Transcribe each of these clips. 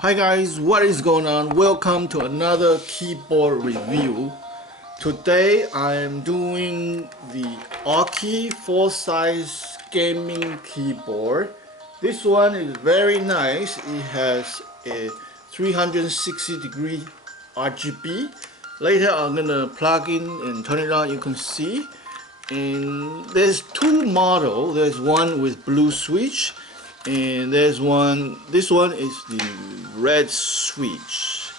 Hi guys, what is going on? Welcome to another keyboard review. Today I'm doing the AUKEY full-size gaming keyboard. This one is very nice. It has a 360-degree RGB. Later I'm gonna plug in and turn it on. You can see. And there's two models. There's one with blue switch, and there's one. This one is the red switch.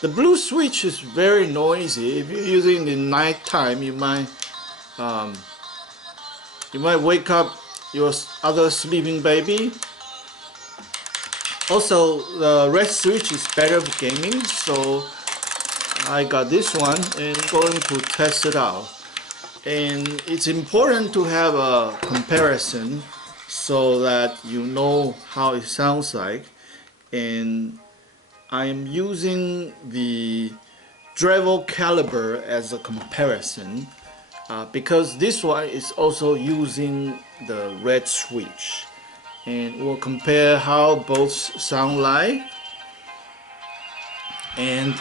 The blue switch is very noisy. If you're using the night time, um, you might wake up your other sleeping baby. Also, the red switch is better for gaming, so I got this one and going to test it out. And it's important to have a comparison so that you know how it sounds like. And I'm using the Drevo Calibur as a comparison because this one is also using the red switch, and we'll compare how both sound like. And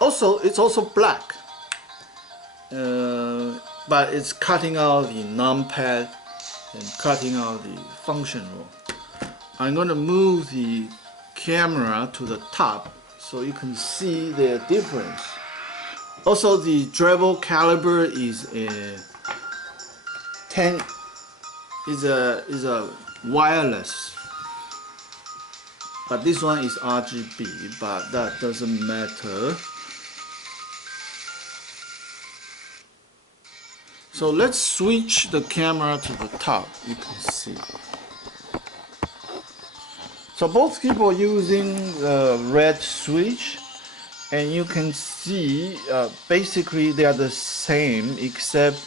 also it's also black. But it's cutting out the numpad and cutting out the function rule. I'm going to move the camera to the top so you can see the difference. Also, the Drevo Calibur is a wireless, but this one is RGB, but that doesn't matter. So let's switch the camera to the top. You can see. So both people are using the red switch, and you can see basically they are the same, except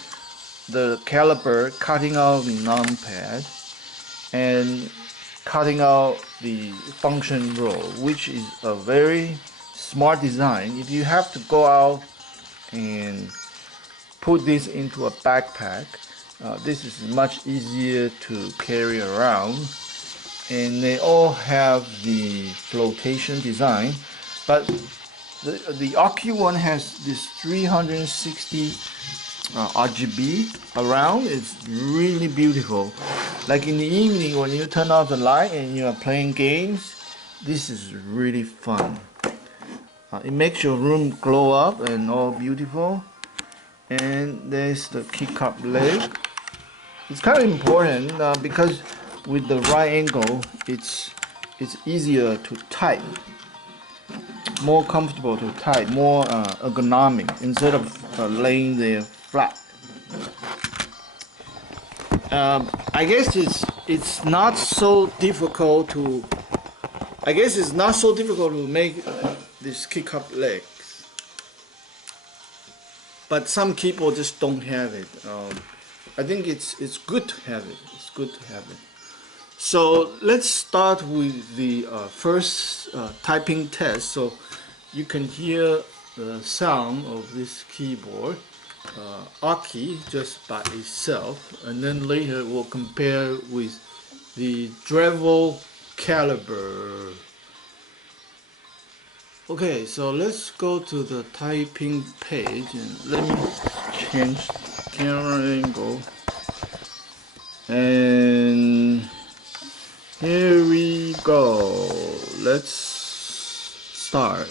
the caliper cutting out the numpad and cutting out the function rule, which is a very smart design. If you have to go out and put this into a backpack, this is much easier to carry around, and they all have the flotation design, but the AUKEY one has this 360 RGB around. It's really beautiful. Like in the evening when you turn off the light and you are playing games, this is really fun. It makes your room glow up and all beautiful. And there's the keycap leg. It's kind of important because with the right angle, it's easier to type, more comfortable to type, more ergonomic instead of laying there flat. I guess it's not so difficult to. I guess it's not so difficult to make this keycap leg. But some people just don't have it. I think it's good to have it. It's good to have it. So let's start with the first typing test. So you can hear the sound of this keyboard, AUKEY, just by itself, and then later we'll compare with the Drevo Calibur. Okay, so let's go to the typing page and let me change camera angle. And here we go. Let's start.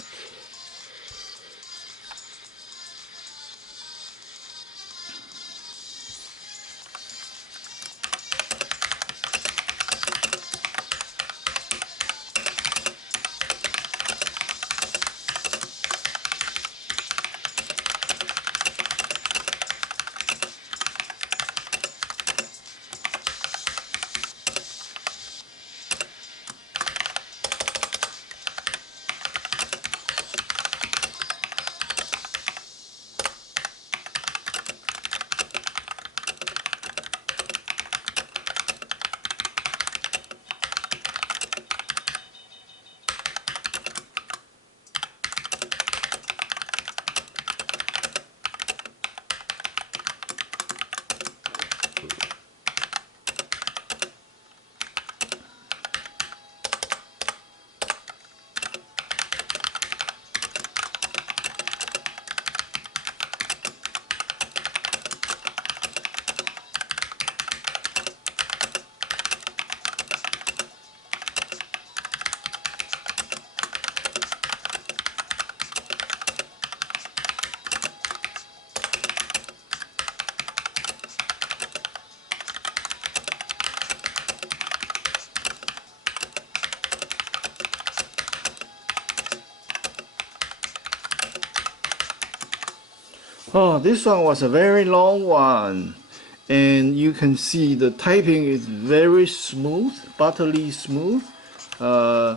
Oh, this one was a very long one. And you can see the typing is very smooth, buttery smooth. Uh,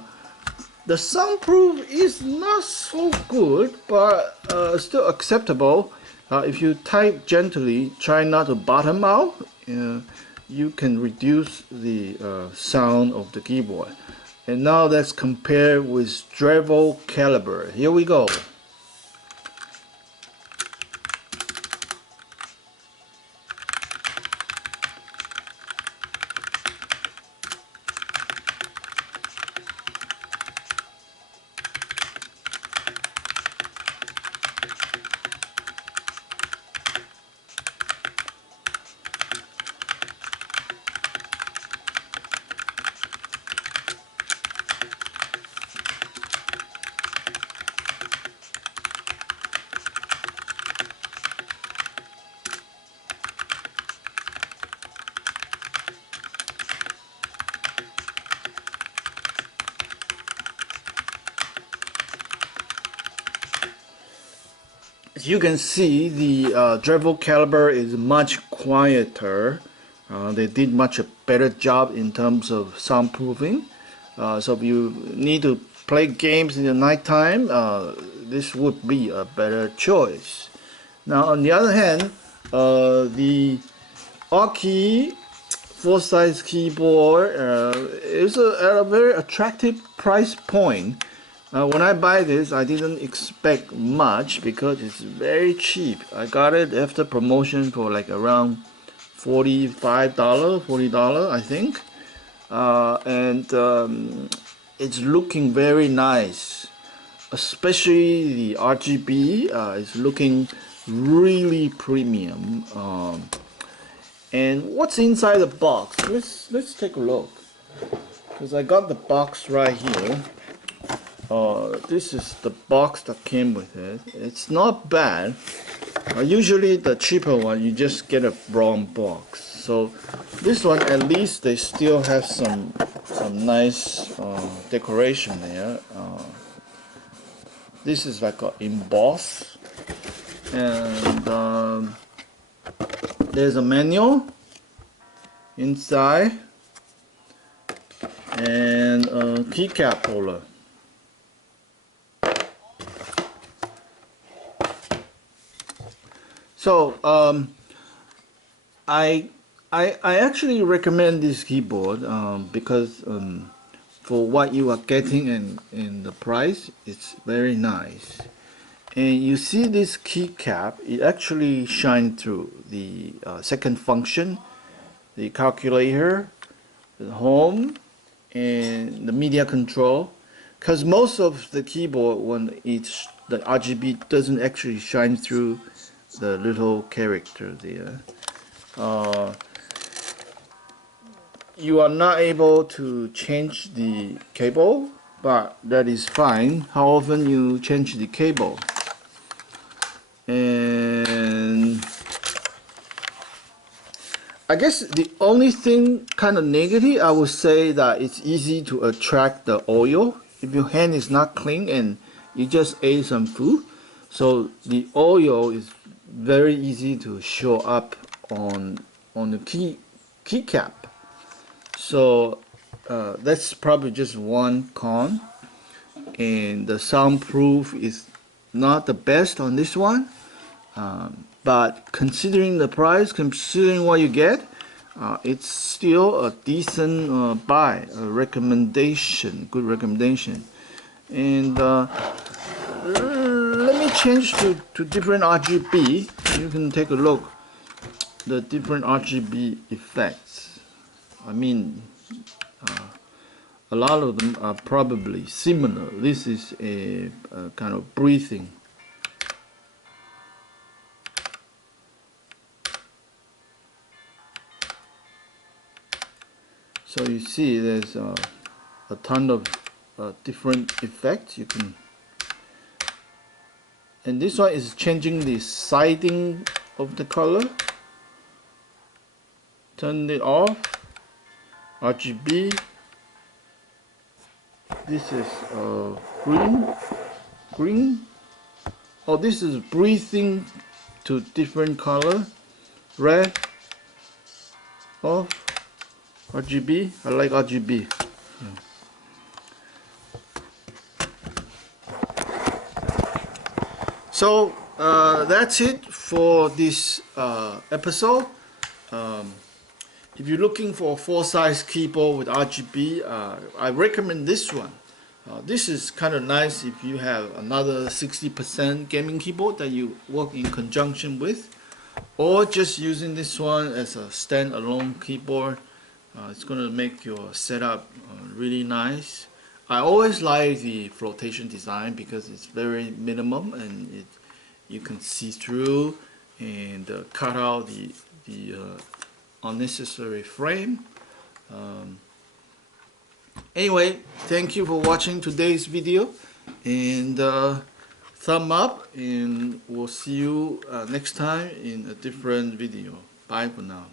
the soundproof is not so good, but still acceptable. If you type gently, try not to bottom out, you can reduce the sound of the keyboard. And now let's compare with Drevo Calibur. Here we go. As you can see, the Drevo Calibur is much quieter. They did much a better job in terms of soundproofing. So if you need to play games in the nighttime, this would be a better choice. Now, on the other hand, the AUKEY full-size keyboard is at a very attractive price point. When I buy this, I didn't expect much because it's very cheap. I got it after promotion for like around $45, $40, I think. It's looking very nice. Especially the RGB is looking really premium. And what's inside the box? Let's take a look. Because I got the box right here. This is the box that came with it. It's not bad. Usually the cheaper one, you just get a brown box. So this one, at least they still have some nice decoration there. This is like a emboss, and there's a manual inside and a keycap holder. So I actually recommend this keyboard because for what you are getting and the price, it's very nice. And you see this keycap, it actually shines through the second function, the calculator, the home, and the media control. Because most of the keyboard, when it's the RGB doesn't actually shine through the little character there. You are not able to change the cable, but that is fine. How often you change the cable? And I guess the only thing kind of negative, I would say that it's easy to attract the oil. If your hand is not clean and you just ate some food, so the oil is very easy to show up on the keycap. So that's probably just one con. And the soundproof is not the best on this one. But considering the price, considering what you get, it's still a decent buy, a recommendation, good recommendation. And let me change to different RGB. You can take a look the different RGB effects. I mean, a lot of them are probably similar. This is a kind of breathing. So you see there's a ton of different effects you can, and this one is changing the siding of the color. Turn it off. RGB. This is green. Oh, this is breathing to different color, red, off, RGB. I like RGB. So that's it for this episode. If you're looking for a full-size keyboard with RGB, I recommend this one. This is kind of nice if you have another 60% gaming keyboard that you work in conjunction with, or just using this one as a standalone keyboard. It's going to make your setup really nice. I always like the flotation design because it's very minimum and you can see through and cut out the unnecessary frame. Anyway, thank you for watching today's video, and thumb up, and we'll see you next time in a different video. Bye for now.